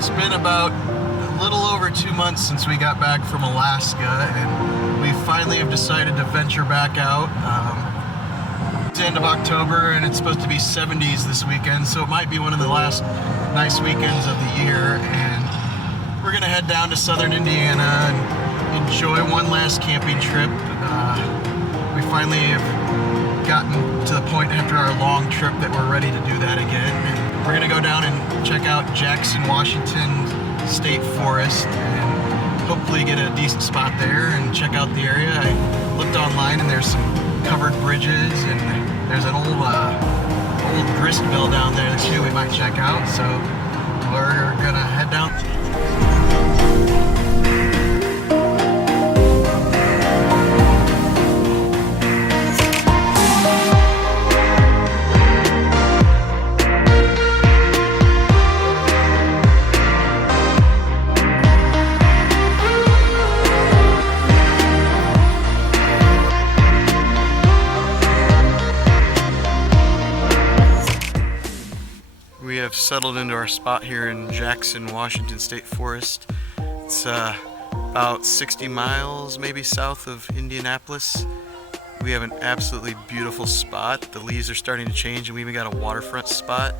It's been about a little over 2 months since we got back from Alaska, and we finally have decided to venture back out. It's the end of October and it's supposed to be 70s this weekend, so it might be one of the last nice weekends of the year, and we're gonna head down to southern Indiana and enjoy one last camping trip. We finally have gotten to the point after our long trip that we're ready to do that again. And we're gonna go down and check out Jackson, Washington State Forest and hopefully get a decent spot there and check out the area. I looked online and there's some covered bridges and there's an old grist mill down there too we might check out. So we're gonna head down. We have settled into our spot here in Jackson, Washington State Forest. It's about 60 miles maybe south of Indianapolis. We have an absolutely beautiful spot. The leaves are starting to change and we even got a waterfront spot.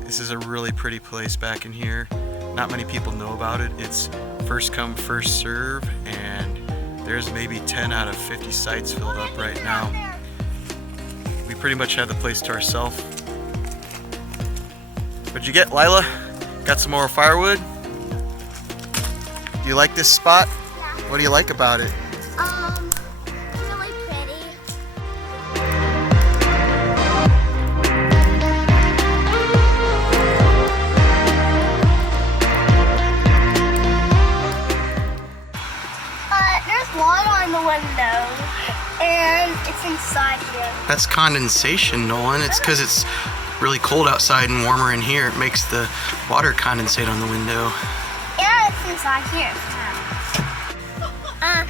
This is a really pretty place back in here. Not many people know about it. It's first come, first serve, and there's maybe 10 out of 50 sites filled up right now. We pretty much have the place to ourselves. What'd you get, Lila? Got some more firewood? Do you like this spot? Yeah. What do you like about it? Really pretty. There's water on the window, and it's inside here. That's condensation, Nolan. It's because it's really cold outside and warmer in here. It makes the water condensate on the window. Yeah, it's inside here.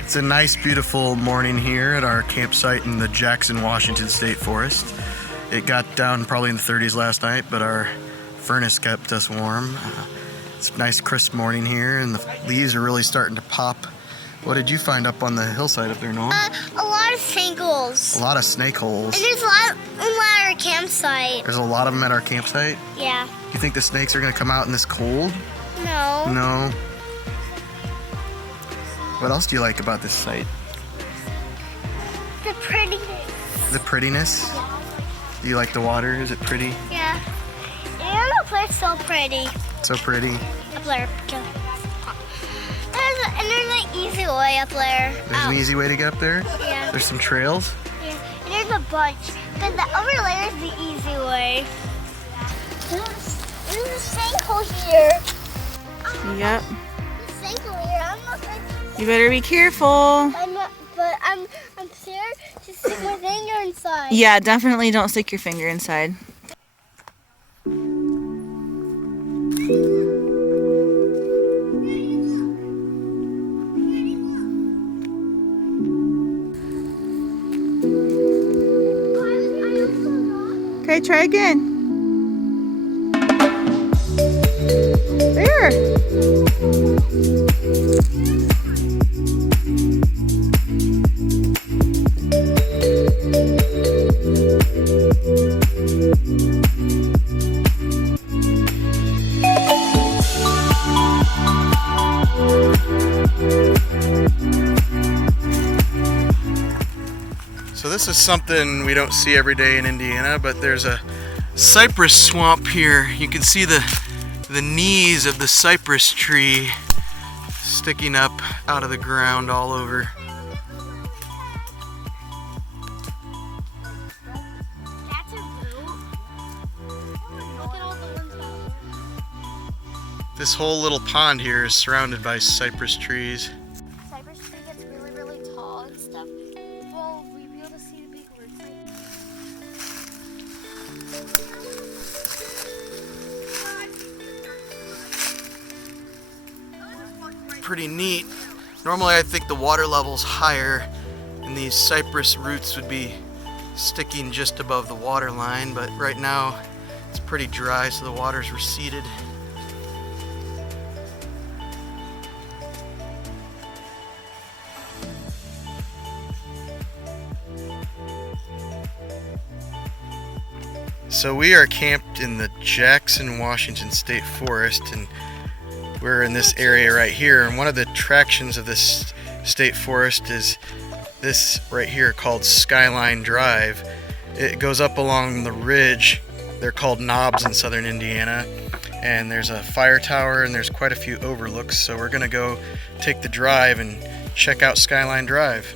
It's a nice, beautiful morning here at our campsite in the Jackson, Washington State Forest. It got down probably in the 30s last night, but our furnace kept us warm. It's a nice, crisp morning here, and the leaves are really starting to pop. What did you find up on the hillside up there, Nolan? A lot of singles. A lot of snake holes. And there's a lot at our campsite. There's a lot of them at our campsite? Yeah. You think the snakes are going to come out in this cold? No. No. What else do you like about this site? The prettiness. The prettiness? Yeah. Do you like the water? Is it pretty? Yeah. And the place so pretty. So pretty. Up there. And there's an easy way up there. There's an easy way to get up there? Yeah. There's some trails? Yeah. And there's a bunch. But the over there is the easy way. There's a sinkhole here. Yep. There's a sinkhole here. I'm not going to... You better be careful. I'm not, but I'm scared to stick my finger inside. Yeah, definitely don't stick your finger inside. Okay, try again. There. So this is something we don't see every day in Indiana, but there's a cypress swamp here. You can see the knees of the cypress tree sticking up out of the ground all over. That's a boot. Look at all the ones out. This whole little pond here is surrounded by cypress trees. Cypress tree gets really, really tall and stuff. Well, we be able to see the big roots. Pretty neat. Normally I think the water level's higher and these cypress roots would be sticking just above the water line, but right now it's pretty dry, so the water's receded. So we are camped in the Jackson, Washington State Forest, and we're in this area right here. And one of the attractions of this state forest is this right here called Skyline Drive. It goes up along the ridge. They're called knobs in southern Indiana. And there's a fire tower and there's quite a few overlooks. So we're gonna go take the drive and check out Skyline Drive.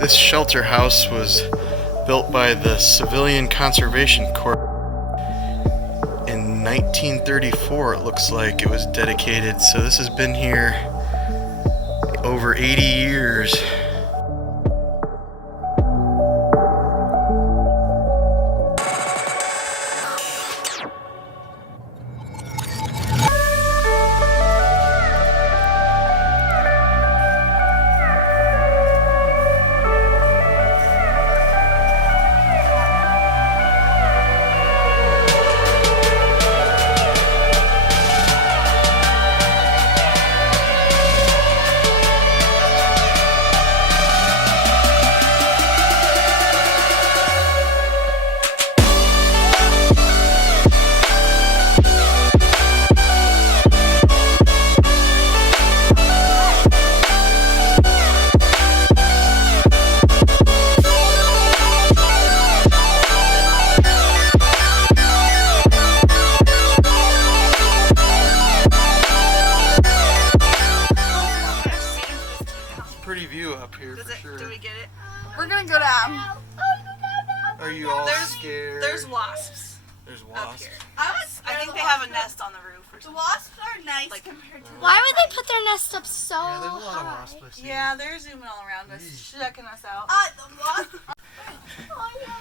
This shelter house was built by the Civilian Conservation Corps in 1934. It looks like it was dedicated, so this has been here over 80 years. Pretty view up here for sure. Do we get it? We're gonna go down. Are you all scared? There's wasps There's up wasps. here. I think they have a nest on the roof or something. The wasps are nice Like- compared to. Why would they put their nest up so Yeah, there's a lot of high? wasps. I see. Yeah, they're zooming all around us, checking us out. The wasp. Oh, yeah,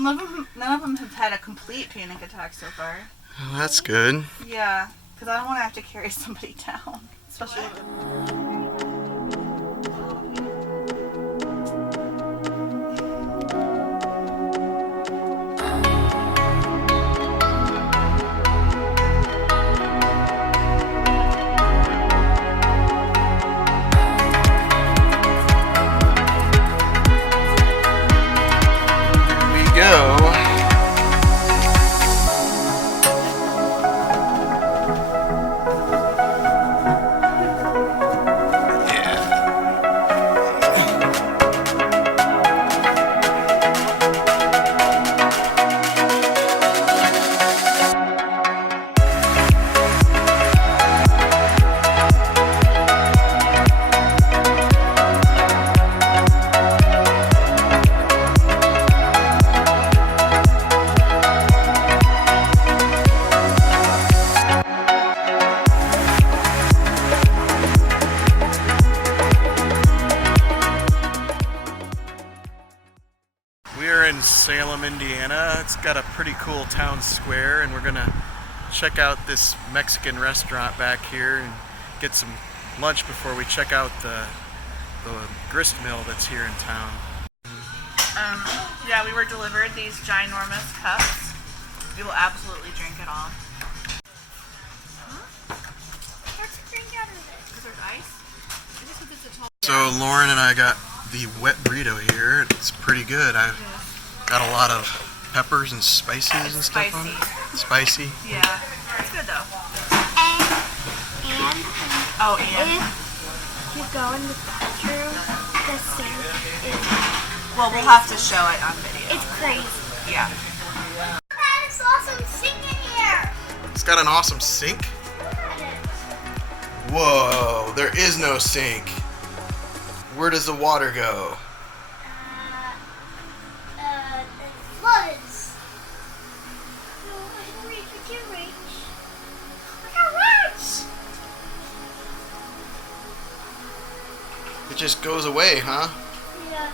Well, none of them have had a complete panic attack so far. Well, that's good. Yeah, because I don't want to have to carry somebody down, especially with in Salem, Indiana. It's got a pretty cool town square, and we're gonna check out this Mexican restaurant back here and get some lunch before we check out the grist mill that's here in town. Yeah, we were delivered these ginormous cups. We will absolutely drink it all. Let's drink out of it. Because there's ice? So Lauren and I got the wet burrito here. It's pretty good. I've got a lot of peppers and spices and stuff on it. Spicy. Yeah, it's good though. And if you go in the bathroom, the sink is Well, we'll have to show it on video. it's crazy. Yeah. That is awesome sink in here. It's got an awesome sink. Whoa, there is no sink. Where does the water go? It floods. No, I can reach. I can reach. I can reach. It just goes away, huh? Yeah.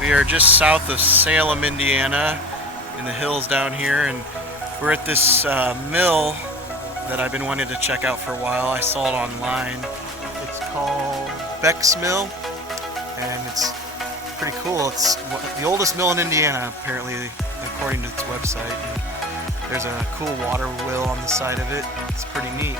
We are just south of Salem, Indiana, in the hills down here, and we're at this mill that I've been wanting to check out for a while. I saw it online. It's called Beck's Mill, and it's pretty cool. It's the oldest mill in Indiana, apparently, according to its website. And there's a cool water wheel on the side of it. It's pretty neat.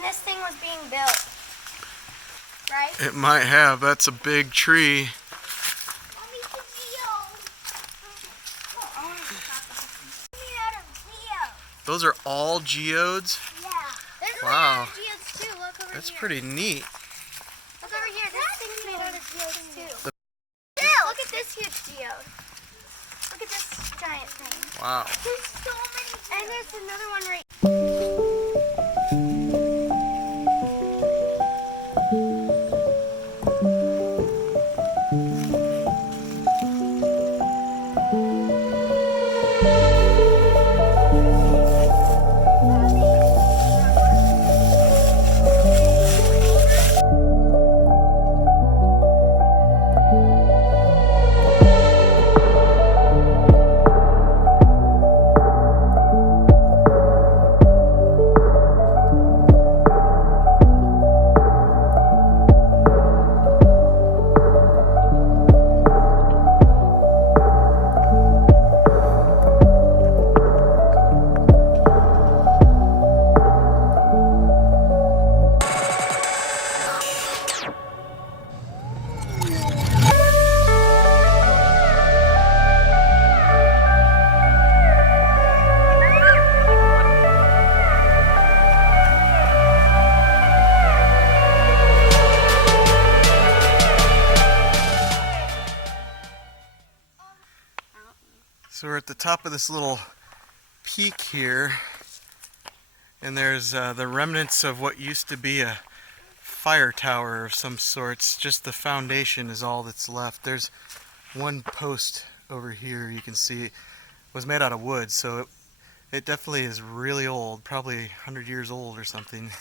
This thing was being built, right? It might have. That's a big tree. Mommy, the geode. We had a geode. Those are all geodes? Yeah. There's Wow. other geodes too. Look over That's here. pretty neat. Look over here. This thing's made out of geodes too. Look at this huge geode. Look at this giant thing. Wow. There's so many. And there's another one right. at the top of this little peak here, and there's the remnants of what used to be a fire tower of some sorts. Just the foundation is all that's left. There's one post over here you can see. It was made out of wood, so it definitely is really old, probably 100 years old or something.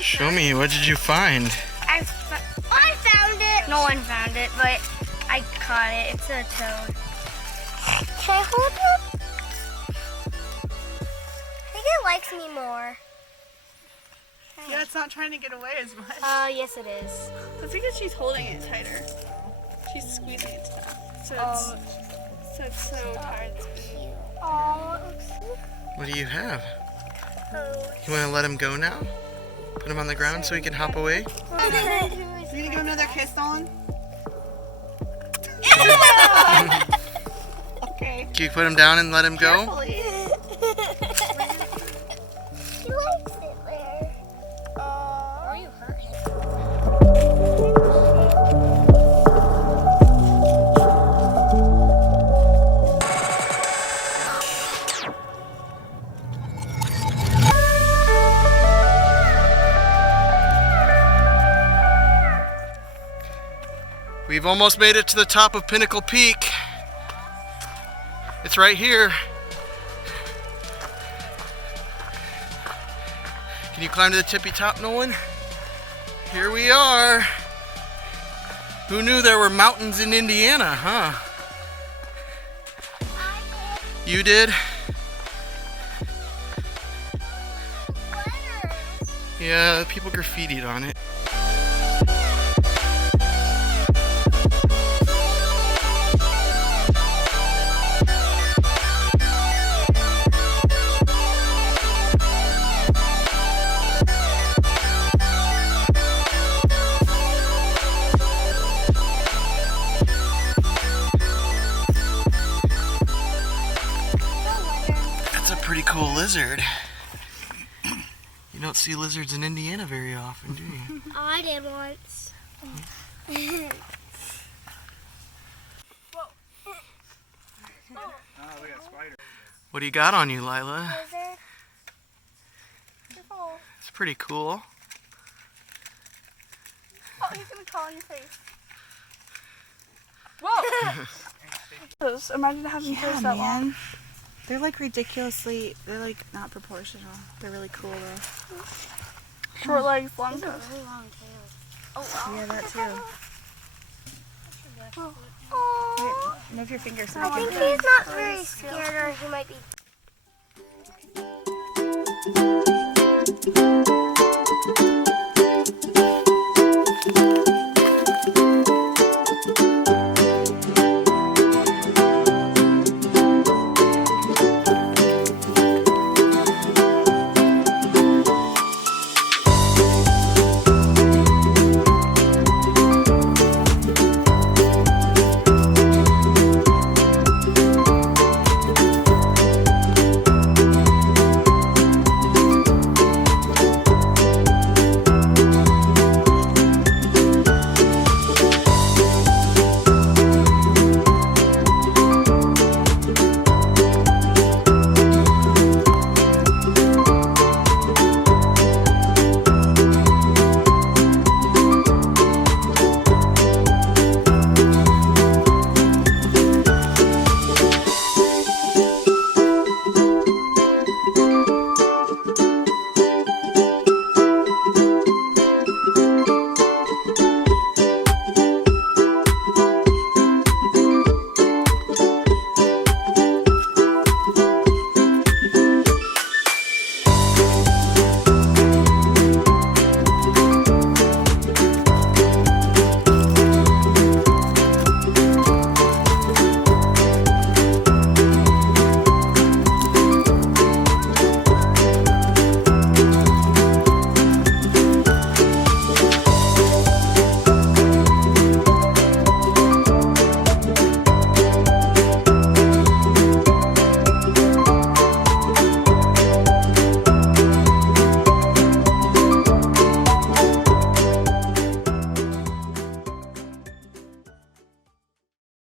Show me, what did you find? I found it. No one found it, but I caught it. It's a toad. Can I hold it? I think it likes me more. Yeah, it's not trying to get away as much. Yes it is. That's because she's holding it tighter. She's squeezing it to death. So it's so tired. Oh, it looks so What do you have? cool. You want to let him go now? Put him on the ground so he can hop away? You gonna give him another kiss, Nolan? Okay. Can you put him down and let him go? Carefully. He likes it there. Or you hurt him. We've almost made it to the top of Pinnacle Peak. It's right here. Can you climb to the tippy top, Nolan? Here we are. Who knew there were mountains in Indiana, huh? You did? Yeah, people graffitied on it. Pretty cool lizard. You don't see lizards in Indiana very often, do you? I did once. What do you got on you, Lila? Lizard. It's pretty cool. Oh, he's gonna call on your face. Whoa! Imagine having toes that long. They're like ridiculously, they're like not proportional. They're really cool though. Short legs, long toes. Really long tail. Oh, wow. Yeah, that too. Oh. Move your fingers. So I we think can- he's not very scared, or he might be.